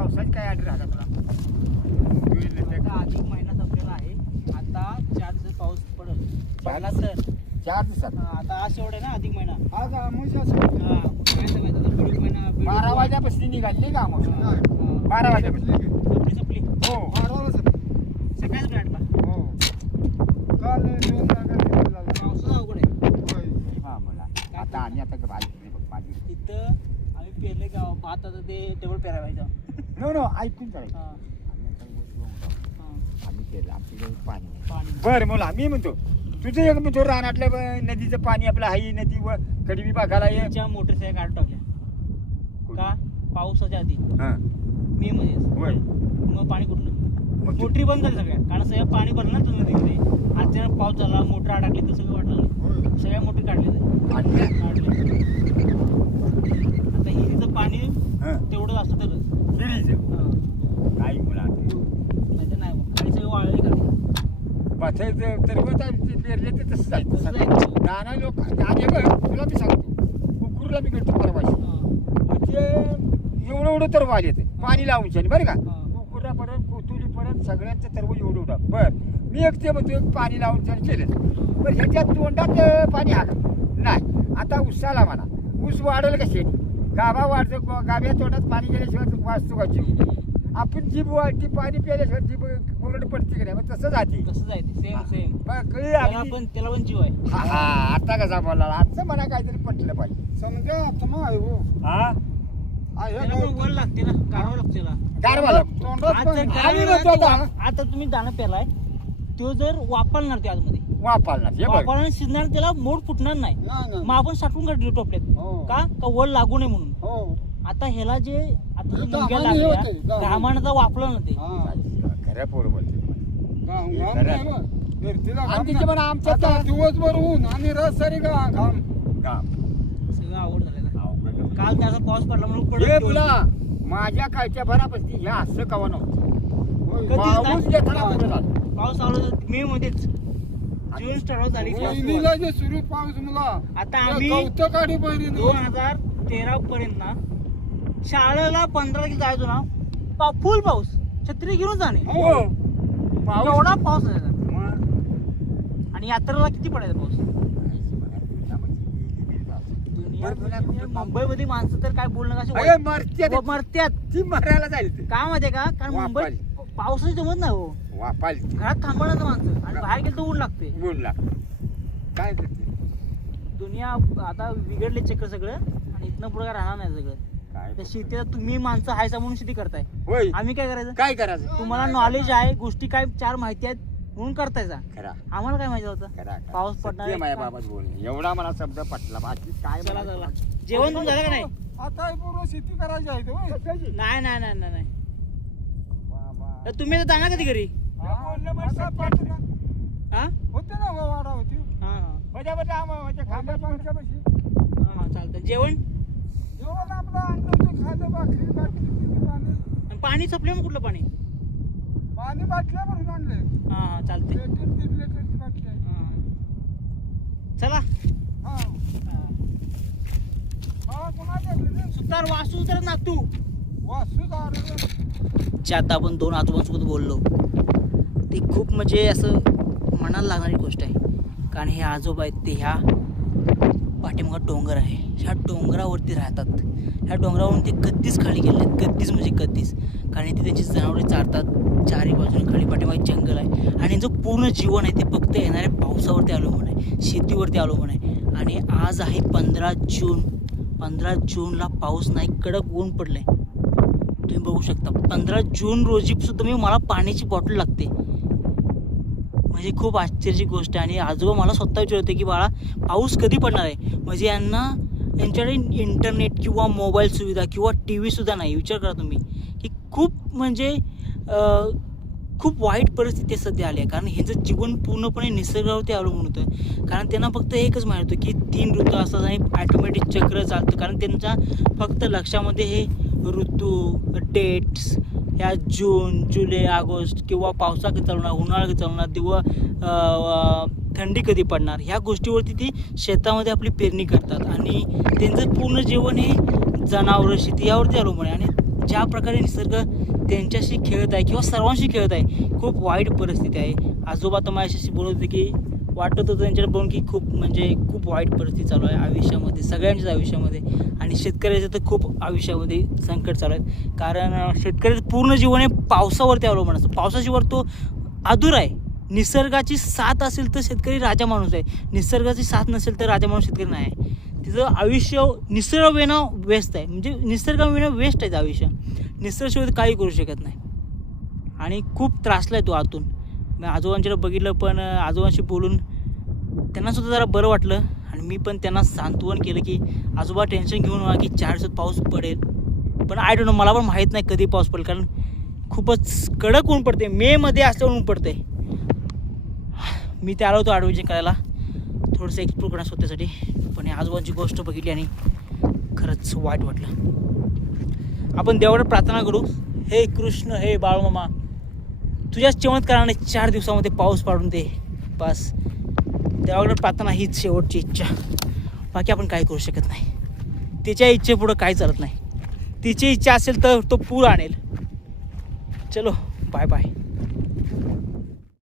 पावसाची काय आठ राहता तुला आता अधिक महिना संपलेला आहे. आता 4 दिवस पाऊस पडला तर 4 दिवसात आता आज शेवट आहे ना अधिक महिना. आज आमुषा हा काय माहिती आता पुढील महिना 12 वाजल्यापासून निघाली का आमुषा 12 वाजल्यापासून संपली. हो 12 वाजता सगळ्याच भेटला. हो काल पावसाचा अवघड आहे. आता आम्ही आता माझी इथं आम्ही पेरले गाव भात आता ते टेबल पेरायचं. नो नो ऐकून जाईल हा आम्ही केलं आमच्या पाणी पाणी बरं मला मी म्हणतो तुझं एक म्हणतो रानातलं नदीचं पाणी आपलं हाई नदी व कडवी बागाला ये त्यांच्या मोटरसायकल काढून टाकल्या का पावसाच्या आधी हां मे मध्ये होय मग पाणी कुठलं मग ते- मोटरी बंद झाली सगळ्या कारण सगळं पाणी भरलं ना तुम्ही नदीमध्ये. अचानक पाऊस झाला मोटर अडकली तर सगळं वाटलं सगळ्या मोटरी काढल्या आणि आता हिरीचं पाणी हां तेवढंच असतं तर विहिरीचं नाही मुला नाही तर नाही मग आणि सगळं वाळले खाली. पाथ्याचं तर मग ते पेरले तर तसंच आहे तसंच आहे. नाना लोक आणि बघ तुला मी सांगतो कुकुरला मी करतो परवाशी म्हणजे एवढं तर वाल येते पाणी लावून छान बरं का कुकुरला परत कोतुलीपर्यंत सगळ्यांचं तरव एवढं बरं मी एक ते म्हणतो एक पाणी लावून छान केलं पण ह्याच्या तोंडात पाणी आलं नाही. आता उसाला म्हणा ऊस वाढेल कशी गाभा वाढतो गाभ्या तोंडात पाणी गेल्याशिवाय वाचतो का जीव. आपण जीभ वाढती पाणी प्यायल्याशिवाय जीभ कोरड पडते की नाही मग तसं जाते तसंच आहे ते सेम कळली त्याला अगदी. पण जीव आहे. हा हा आता कसा बोलला आजचं म्हणा काहीतरी पटलं पाहिजे समजा आता मग आहे हो हा त्याला पण वर लागते ना काढावं लागते त्याला. गारवा लागतो. आम्ही म्हणतो आता आता तुम्ही दाणं पेरलाय तो जर वापरणार ते आतमध्ये वापरणार हे बघ वापरणार शिजणार त्याला मोड फुटणार नाही. मग आपण साठवून काढले टोपल्यात का वड लागू नये म्हणून. आता ह्याला जे आता मुंग्या लागल्या घामानं वापरलं ना ते खऱ्या पोर बोलते आमच्या दिवसभर ऊन आणि रसरी घाम सगळं आवड झालं. काल त्याचा पाऊस पडला म्हणून हे पडला तुला माझ्या कालच्या भरापासून ह्या असं कवा नव्हतं पाऊस कधीच घेताना कुठं झालं? पाऊस आला मे मध्येच जून स्टार्ट झाली. वहिनीला जे सुरू पाऊस मुला आता आम्ही कौतुक काढी पहिली 2013 पर्यंत ना शाळेला 15 किलो जायचो ना फुल पाऊस छत्री घेऊन जाणे हो पाऊस एवढा पाऊस झाला. मग आणि यात्रेला किती पडायचा पाऊस. मुंबई मध्ये माणसं तर काय बोलणं अरे मरत्यात कशी मरत्यात ती मरायला जाईल ते का माहितीये का कारण मुंबई पावसाची जमत नाही हो वापाल घरात थांबणार माणसं आणि बाहेर गेलं तर ऊन लागते. ऊन लागतं काय करते दुनिया आता बिघडले चक्र सगळं आणि इथनं पुढे काय राहणार नाही सगळं. काय त्या शेतीला तुम्ही माणसं हायसा म्हणून शेती करताय होय आम्ही काय करायचं. काय करायचं तुम्हाला नॉलेज आहे गोष्टी काय 4 माहिती आहेत म्हणून करतायचा. खरा आम्हाला काय माहिती होतं खरा पाऊस पडणार आहे माझ्या का? बाबाच बोल एवढा मला शब्द पटला बाकी काय चला चला जेवण तुम झालं का नाही. आता पूर्ण शेती करायची आहे तो नाही नाही नाही नाही तर तुम्ही आता जाणार कधी घरी. हा होते ना वाडा होती हा हा चालतं. जेवण जेवण आपलं आणलं होतं खाल्लं भाकरी आणि पाणी सप्ले मग कुठलं पाणी. पाणी बाटल्या भरून आणले हा हा चालते. लिटरची बाटली आहे चला हा कुणाच्या सुतार वासू तर नातू वासू जे आता आपण 2 आजोबांसोबत बोललो ते खूप म्हणजे असं मनाला लागणारी गोष्ट आहे. कारण हे आजोबा आहेत ते ह्या पाठीमागं डोंगर आहे ह्या डोंगरावरती राहतात. ह्या डोंगरावरून ते कधीच खाली गेले नाहीत कधीच म्हणजे कधीच. कारण इथे त्यांची जनावरे चारतात 4ही बाजूने खाली पाठीमागे जंगल आहे आणि यांचं पूर्ण जीवन आहे ते फक्त येणाऱ्या पावसावरती अवलंबून आहे शेतीवरती अवलंबून आहे. आणि आज आहे 15 जून 15 जूनला पाऊस नाही कडक ऊन पडलंय तुम्ही बघू शकता. 15 जून रोजी सुद्धा मी मला पाण्याची बॉटल लागते म्हणजे खूप आश्चर्याची गोष्ट आहे. आणि आजोबा मला स्वतः विचारते की बाळा पाऊस कधी पडणार आहे. म्हणजे यांच्याकडे इंटरनेट किंवा मोबाईल सुविधा किंवा टी व्ही सुद्धा नाही. विचार करा तुम्ही की खूप म्हणजे खूप वाईट परिस्थिती सध्या आली आहे. कारण ह्यांचं जीवन पूर्णपणे निसर्गावरती अवलंबून होतं. कारण त्यांना फक्त एकच माहीत होतं की 3 ऋतू असतात आणि ॲटोमॅटिक चक्र चालतं. कारण त्यांच्या फक्त लक्षामध्ये हे ऋतू डेट्स ह्या जून जुलै ऑगस्ट किंवा पावसा कधी चालवणार उन्हाळा कधी चालवणार थंडी कधी पडणार ह्या गोष्टीवरती ती शेतामध्ये आपली पेरणी करतात. आणि त्यांचं पूर्ण जीवन हे जनावरं शेती यावरती अवलंबून आहे. आणि ज्या प्रकारे निसर्ग त्यांच्याशी खेळत आहे किंवा सर्वांशी खेळत आहे, खूप वाईट परिस्थिती आहे. आजोबा तर माझ्याशी बोलत होते की वाटत होतं त्यांच्याकडे बघून की खूप वाईट परिस्थिती चालू आहे आयुष्यामध्ये, सगळ्यांच्याच आयुष्यामध्ये. आणि शेतकऱ्याचं तर खूप आयुष्यामध्ये संकट चालू आहेत. कारण शेतकऱ्याचं पूर्ण जीवन हे पावसावरती अवलंबून असतं. पावसाशिवाय तो अधूर आहे. निसर्गाची साथ असेल तर शेतकरी राजा माणूस आहे, निसर्गाची साथ नसेल तर राजा माणूस शेतकरी नाही आहे. तिचं आयुष्य निसर्गाविना व्यस्त आहे, म्हणजे निसर्गाविना वेस्ट आहे आयुष्य. निसर्गाशिवाय काही करू शकत नाही. आणि खूप त्रासला आहे तो आतून. मी आजोबांच्याकडे बघितलं, पण आजोबांशी बोलून त्यांनासुद्धा जरा बरं वाटलं. आणि मी पण त्यांना सांत्वन केलं की आजोबा टेन्शन घेऊन नका की 4 दिवसात पाऊस पडेल. पण आय डोंट नो, मला पण माहीत नाही कधी पाऊस पडेल, कारण खूपच कडक ऊन पडते. मेमध्ये असल्यावर ऊन पडते. मी ते आलो होतो ॲडव्हेंचर करायला, थोडंसं एक्सप्लोर करण्यास स्वतःसाठी. पण हे आजोबांची गोष्ट बघितली आणि खरंच वाईट वाटलं. आपण देवाकडे प्रार्थना करू, हे कृष्ण, हे बाळमामा, तुझ्याच चमत्काराने 4 दिवसामध्ये पाऊस पाडून दे. बस देवाकडे प्रार्थना हीच शेवटची इच्छा. बाकी आपण काय करू शकत नाही. तिच्या इच्छेपुढं काही चालत नाही. तिची इच्छा असेल तर तो पूर आणेल. चलो, बाय बाय.